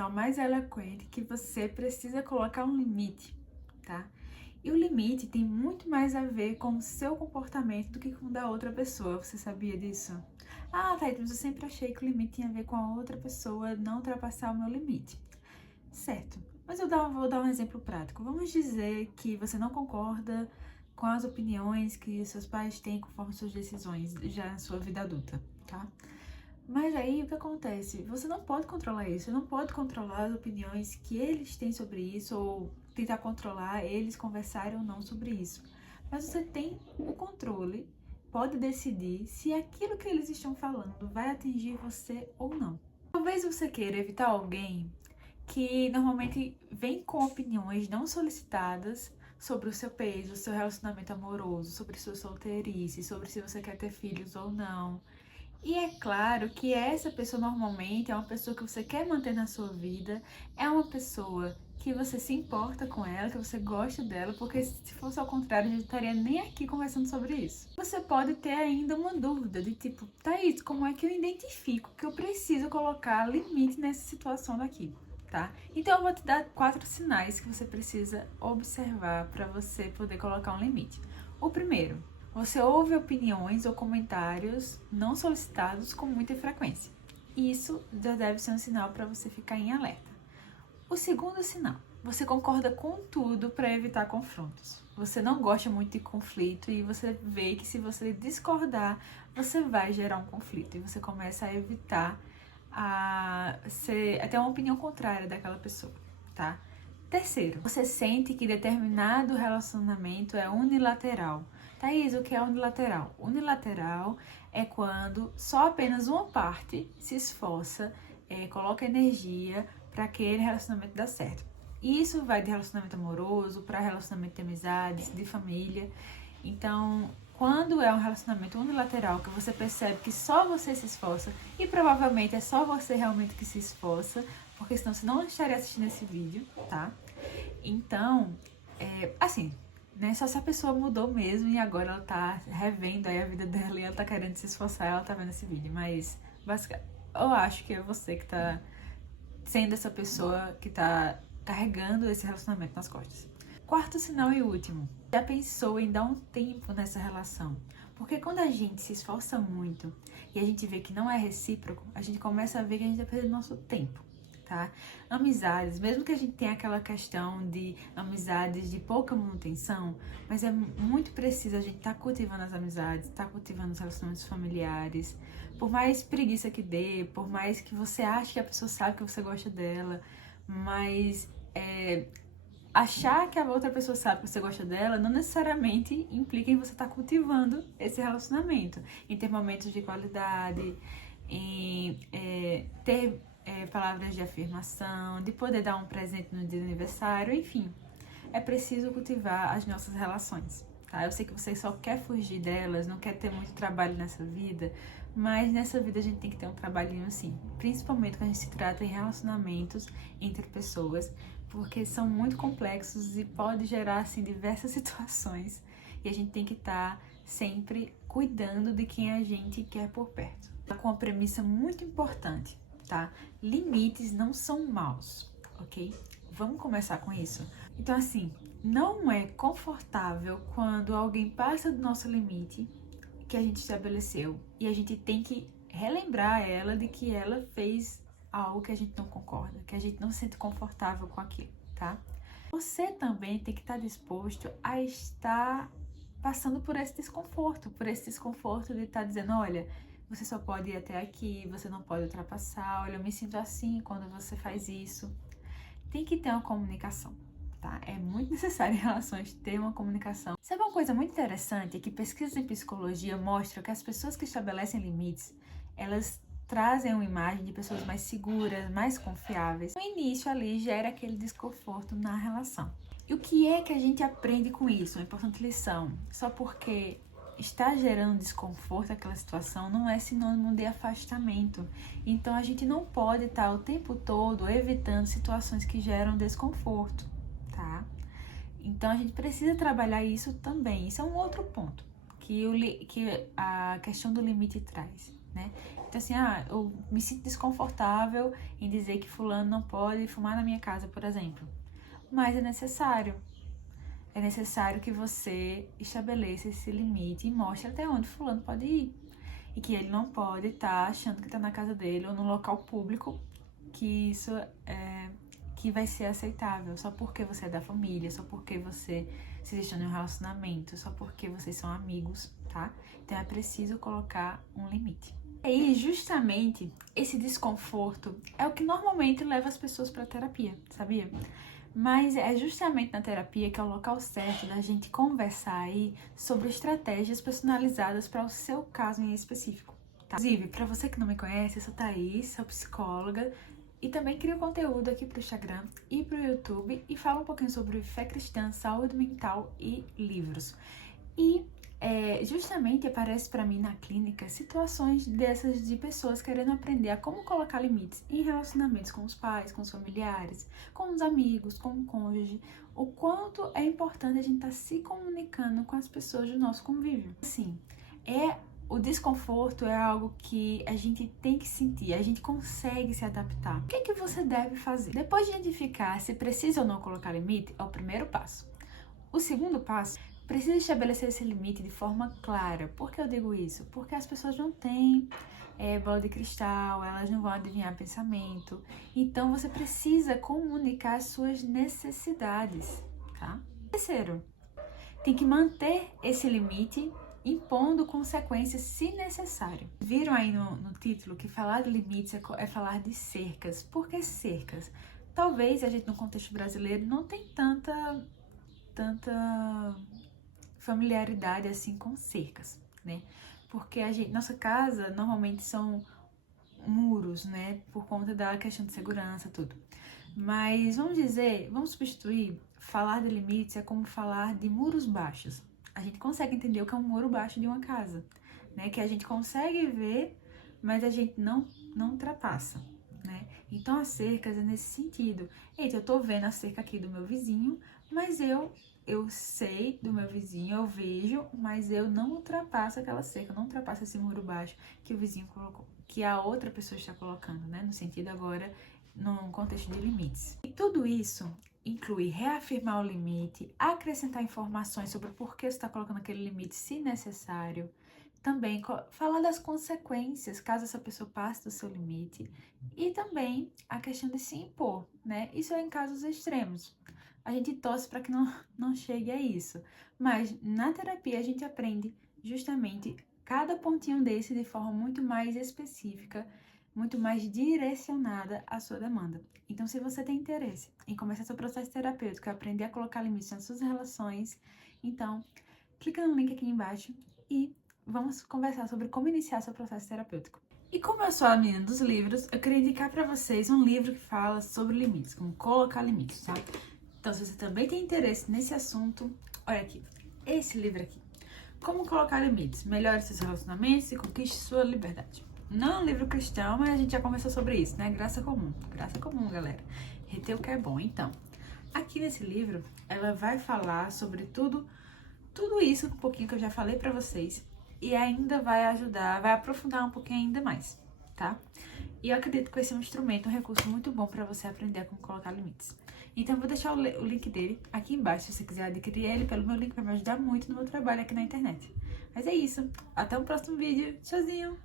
sinal mais eloquente que você precisa colocar um limite, tá? E o limite tem muito mais a ver com o seu comportamento do que com o da outra pessoa. Você sabia disso? Ah, Thaís, mas eu sempre achei que o limite tinha a ver com a outra pessoa não ultrapassar o meu limite. Certo, mas vou dar um exemplo prático. Vamos dizer que você não concorda com as opiniões que seus pais têm conforme suas decisões já na sua vida adulta, tá? Mas aí o que acontece? Você não pode controlar isso, você não pode controlar as opiniões que eles têm sobre isso ou tentar controlar eles conversarem ou não sobre isso. Mas você tem o controle, pode decidir se aquilo que eles estão falando vai atingir você ou não. Talvez você queira evitar alguém que normalmente vem com opiniões não solicitadas sobre o seu peso, o seu relacionamento amoroso, sobre sua solteirice, sobre se você quer ter filhos ou não. E é claro que essa pessoa normalmente é uma pessoa que você quer manter na sua vida, é uma pessoa que você se importa com ela, que você gosta dela, porque se fosse ao contrário, a gente estaria nem aqui conversando sobre isso. Você pode ter ainda uma dúvida de tipo, Thaís, como é que eu identifico que eu preciso colocar limite nessa situação daqui? Tá? Então eu vou te dar 4 sinais que você precisa observar para você poder colocar um limite. O primeiro, você ouve opiniões ou comentários não solicitados com muita frequência. Isso já deve ser um sinal para você ficar em alerta. O segundo sinal, você concorda com tudo para evitar confrontos. Você não gosta muito de conflito e você vê que se você discordar, você vai gerar um conflito e você começa a evitar até uma opinião contrária daquela pessoa, tá? Terceiro, você sente que determinado relacionamento é unilateral. Thaís, o que é unilateral? Unilateral é quando só apenas uma parte se esforça, coloca energia para aquele relacionamento dar certo. E isso vai de relacionamento amoroso para relacionamento de amizades, de família. Então, quando é um relacionamento unilateral, que você percebe que só você se esforça, e provavelmente é só você realmente que se esforça, porque senão você não estaria assistindo esse vídeo, tá? Então, assim, né? Só se a pessoa mudou mesmo e agora ela tá revendo aí a vida dela e ela tá querendo se esforçar, ela tá vendo esse vídeo. Mas, basicamente, eu acho que é você que tá sendo essa pessoa que tá carregando esse relacionamento nas costas. Quarto sinal e último, já pensou em dar um tempo nessa relação? Porque quando a gente se esforça muito e a gente vê que não é recíproco, a gente começa a ver que a gente tá perdendo nosso tempo, tá? Amizades, mesmo que a gente tenha aquela questão de amizades de pouca manutenção, mas é muito preciso a gente estar cultivando as amizades, estar cultivando os relacionamentos familiares, por mais preguiça que dê, por mais que você ache que a pessoa sabe que você gosta dela, mas achar que a outra pessoa sabe que você gosta dela não necessariamente implica em você estar cultivando esse relacionamento, em ter momentos de qualidade, em ter palavras de afirmação, de poder dar um presente no dia do aniversário, enfim. É preciso cultivar as nossas relações, tá? Eu sei que você só quer fugir delas, não quer ter muito trabalho nessa vida, mas nessa vida a gente tem que ter um trabalhinho assim, principalmente quando a gente se trata em relacionamentos entre pessoas, porque são muito complexos e pode gerar assim diversas situações e a gente tem que estar sempre cuidando de quem a gente quer por perto. Com uma premissa muito importante, tá? Limites não são maus, ok? Vamos começar com isso? Então assim, não é confortável quando alguém passa do nosso limite que a gente estabeleceu e a gente tem que relembrar ela de que ela fez algo que a gente não concorda, que a gente não se sente confortável com aquilo, tá? Você também tem que estar disposto a estar passando por esse desconforto de estar dizendo, olha, você só pode ir até aqui, você não pode ultrapassar, olha, eu me sinto assim quando você faz isso. Tem que ter uma comunicação, tá? É muito necessário em relações ter uma comunicação. Sabe uma coisa muito interessante? É que pesquisas em psicologia mostram que as pessoas que estabelecem limites, elas trazem uma imagem de pessoas mais seguras, mais confiáveis. No início ali gera aquele desconforto na relação. E o que é que a gente aprende com isso? Uma importante lição. Só porque está gerando desconforto aquela situação não é sinônimo de afastamento. Então a gente não pode estar o tempo todo evitando situações que geram desconforto, tá? Então a gente precisa trabalhar isso também. Isso é um outro ponto que a questão do limite traz. né? Então assim, eu me sinto desconfortável em dizer que fulano não pode fumar na minha casa, por exemplo. Mas é necessário. É necessário que você estabeleça esse limite e mostre até onde fulano pode ir. E que ele não pode estar achando que está na casa dele ou num local público que isso que vai ser aceitável só porque você é da família, só porque você se existe em um relacionamento, só porque vocês são amigos, tá? Então é preciso colocar um limite. E aí, justamente, esse desconforto é o que normalmente leva as pessoas para terapia, sabia? Mas é justamente na terapia que é o local certo da gente conversar aí sobre estratégias personalizadas para o seu caso em específico. Tá? Inclusive, para você que não me conhece, eu sou Thaís, sou psicóloga e também crio conteúdo aqui pro Instagram e pro YouTube e falo um pouquinho sobre fé cristã, saúde mental e livros. E justamente aparece para mim na clínica situações dessas de pessoas querendo aprender a como colocar limites em relacionamentos com os pais, com os familiares, com os amigos, com o cônjuge, o quanto é importante a gente estar se comunicando com as pessoas do nosso convívio. Assim, o desconforto é algo que a gente tem que sentir, a gente consegue se adaptar. O que é que você deve fazer? Depois de identificar se precisa ou não colocar limite, é o primeiro passo. O segundo passo, precisa estabelecer esse limite de forma clara. Por que eu digo isso? Porque as pessoas não têm bola de cristal, elas não vão adivinhar pensamento. Então, você precisa comunicar as suas necessidades, tá? Terceiro, tem que manter esse limite impondo consequências se necessário. Viram aí no título que falar de limites é falar de cercas. Por que cercas? Talvez a gente no contexto brasileiro não tem tanta familiaridade assim com cercas, né? Porque nossa casa normalmente são muros, né? Por conta da questão de segurança, tudo. Mas vamos substituir, falar de limites é como falar de muros baixos. A gente consegue entender o que é um muro baixo de uma casa, né? Que a gente consegue ver, mas a gente não ultrapassa, né? Então as cercas é nesse sentido. Eita, eu tô vendo a cerca aqui do meu vizinho, mas eu sei do meu vizinho, eu vejo, mas eu não ultrapasso aquela cerca, não ultrapasso esse muro baixo que o vizinho colocou, que a outra pessoa está colocando, né? No sentido agora, num contexto de limites. E tudo isso inclui reafirmar o limite, acrescentar informações sobre por que você está colocando aquele limite, se necessário. Também falar das consequências, caso essa pessoa passe do seu limite. E também a questão de se impor, né? Isso é em casos extremos. A gente torce para que não chegue a isso. Mas na terapia a gente aprende justamente cada pontinho desse de forma muito mais específica, muito mais direcionada à sua demanda. Então, se você tem interesse em começar seu processo terapêutico, aprender a colocar limites nas suas relações, então, clica no link aqui embaixo e vamos conversar sobre como iniciar seu processo terapêutico. E como eu sou a menina dos livros, eu queria indicar para vocês um livro que fala sobre limites, como colocar limites, tá? Então, se você também tem interesse nesse assunto, olha aqui, esse livro aqui. Como colocar limites, melhore seus relacionamentos e conquiste sua liberdade. Não é um livro cristão, mas a gente já conversou sobre isso, né? Graça comum, galera. Reter o que é bom. Então, aqui nesse livro, ela vai falar sobre tudo isso, um pouquinho que eu já falei pra vocês, e ainda vai ajudar, vai aprofundar um pouquinho ainda mais, tá? E eu acredito que esse é um instrumento, um recurso muito bom pra você aprender a como colocar limites. Então, eu vou deixar o link dele aqui embaixo, se você quiser adquirir ele pelo meu link, vai me ajudar muito no meu trabalho aqui na internet. Mas é isso, até o próximo vídeo, tchauzinho!